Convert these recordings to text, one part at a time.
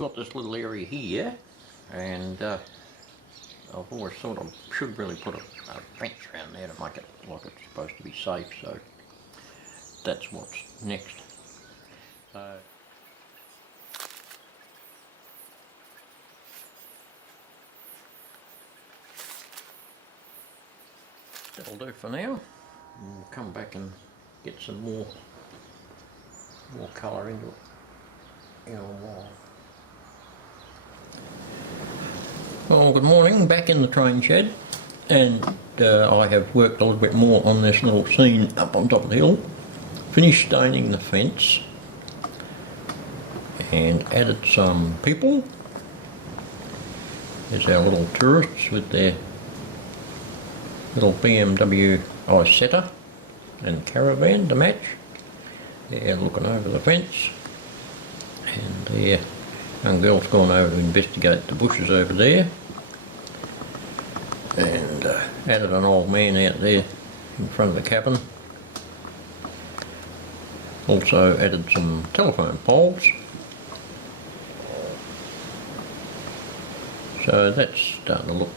got this little area here, and I've always thought I should really put a fence around there to make it like it's supposed to be safe, so that's what's next. That'll do for now. We'll come back and get some more colour into it in a while. Well, good morning, back in the train shed, and I have worked a little bit more on this little scene up on top of the hill. Finished staining the fence and added some people. There's our little tourists with their little BMW Isetta and caravan to match. They're looking over the fence, and their young girl's gone over to investigate the bushes over there, and added an old man out there in front of the cabin. Also added some telephone poles. So that's starting to look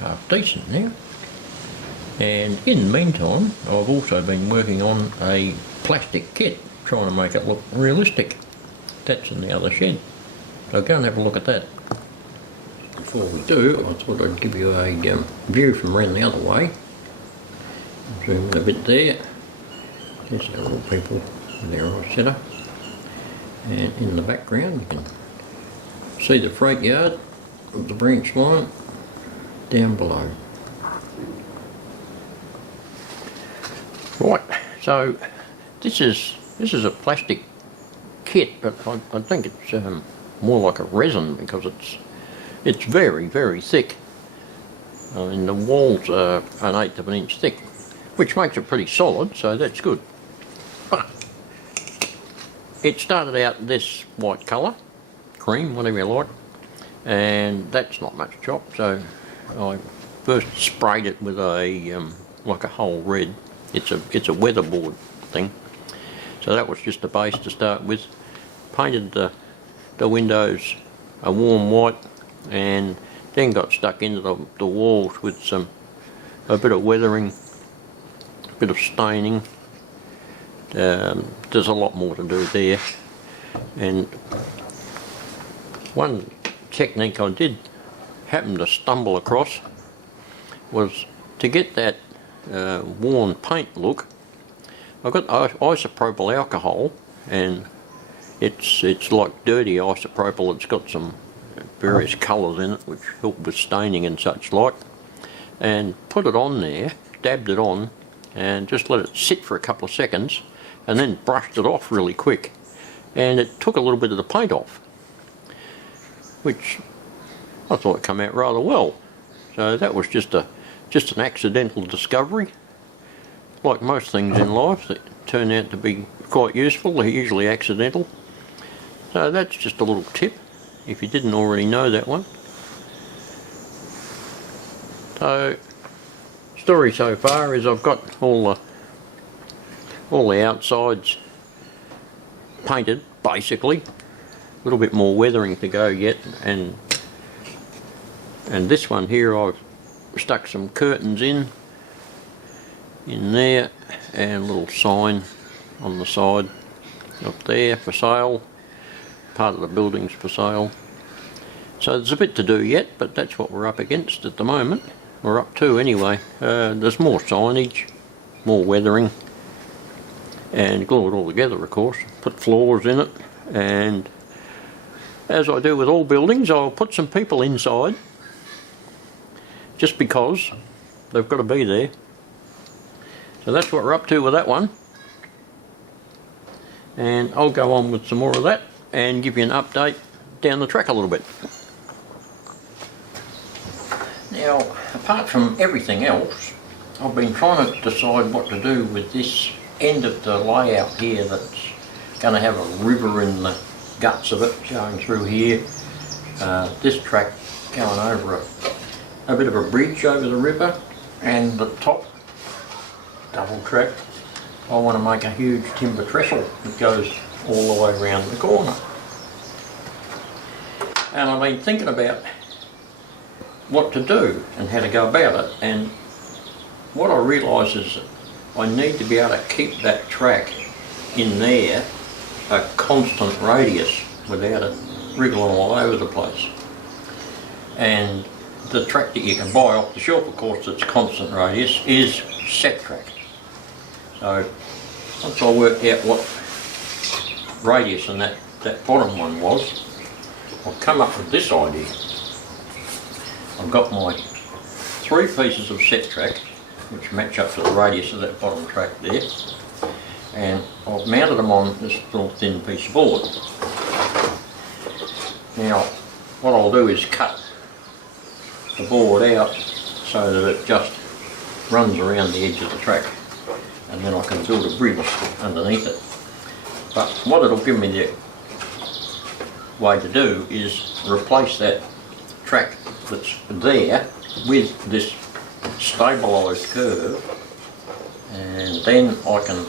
half decent now. And in the meantime, I've also been working on a plastic kit, trying to make it look realistic. That's in the other shed. So go and have a look at that. Before we do, I thought I'd give you a view from around the other way. Zoom in a bit there. There's our little people with their Isetta. And in the background you can see the freight yard of the branch line down below. Right, so this is a plastic kit, but I think it's more like a resin because it's very, very thick. I mean, the walls are 1/8 of an inch thick, which makes it pretty solid, so that's good. But it started out this white colour, cream, whatever you like, and that's not much chop, so I first sprayed it with a like a whole red. It's a weatherboard thing, so that was just the base to start with. Painted the windows a warm white, and then got stuck into the walls with a bit of weathering, a bit of staining. There's a lot more to do there, and one technique I did happen to stumble across was to get that worn paint look. I've got isopropyl alcohol, and it's like dirty isopropyl. It's got some various colours in it which help with staining and such like, and put it on there, dabbed it on, and just let it sit for a couple of seconds, and then brushed it off really quick, and it took a little bit of the paint off, which I thought came out rather well. So that was just an accidental discovery. Like most things in life that turn out to be quite useful, they're usually accidental. So that's just a little tip, if you didn't already know that one. So, story so far is I've got all the outsides painted, basically. A little bit more weathering to go yet, and this one here I've stuck some curtains in there, and a little sign on the side up there for sale. Part of the building's for sale. So there's a bit to do yet, but that's what we're up against at the moment. We're up to anyway. There's more signage, more weathering, and glue it all together, of course. Put floors in it, and as I do with all buildings, I'll put some people inside, just because they've got to be there. So that's what we're up to with that one, and I'll go on with some more of that and give you an update down the track a little bit. Now, apart from everything else, I've been trying to decide what to do with this end of the layout here that's going to have a river in the guts of it going through here. This track going over a bit of a bridge over the river, and the top double track I want to make a huge timber trestle that goes all the way around the corner. And I've been thinking about what to do and how to go about it, and what I realise is that I need to be able to keep that track in there a constant radius without it wriggling all over the place. And the track that you can buy off the shelf, of course, that's constant radius, is set track. So once I worked out what radius and that bottom one was, I've come up with this idea. I've got my 3 pieces of set track which match up to the radius of that bottom track there, and I've mounted them on this little thin piece of board. Now what I'll do is cut the board out so that it just runs around the edge of the track, and then I can build a bridge underneath it. But what it'll give me the way to do is replace that track that's there with this stabilised curve, and then I can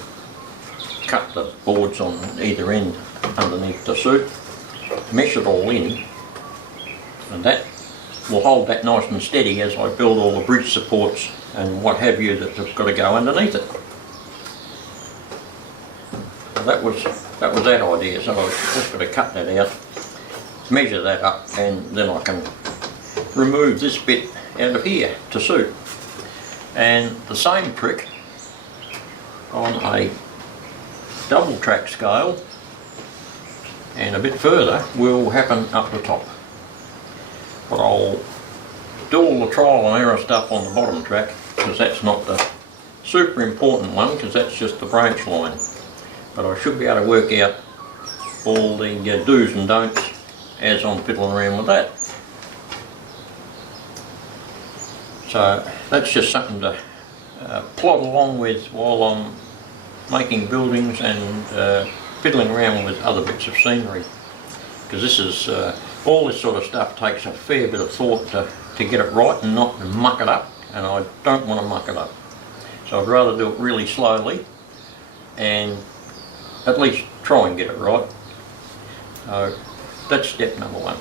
cut the boards on either end underneath to suit, mesh it all in, and that will hold that nice and steady as I build all the bridge supports and what have you that have got to go underneath it. So that was that idea. So I've just got to cut that out, measure that up, and then I can remove this bit out of here to suit. And the same trick on a double track scale and a bit further will happen up the top. But I'll do all the trial and error stuff on the bottom track, because that's not the super important one, because that's just the branch line. But I should be able to work out all the do's and don'ts as I'm fiddling around with that. So that's just something to plod along with while I'm making buildings and fiddling around with other bits of scenery, because this is all this sort of stuff takes a fair bit of thought to get it right and not muck it up, and I don't want to muck it up. So I'd rather do it really slowly and at least try and get it right. So that's step number 1.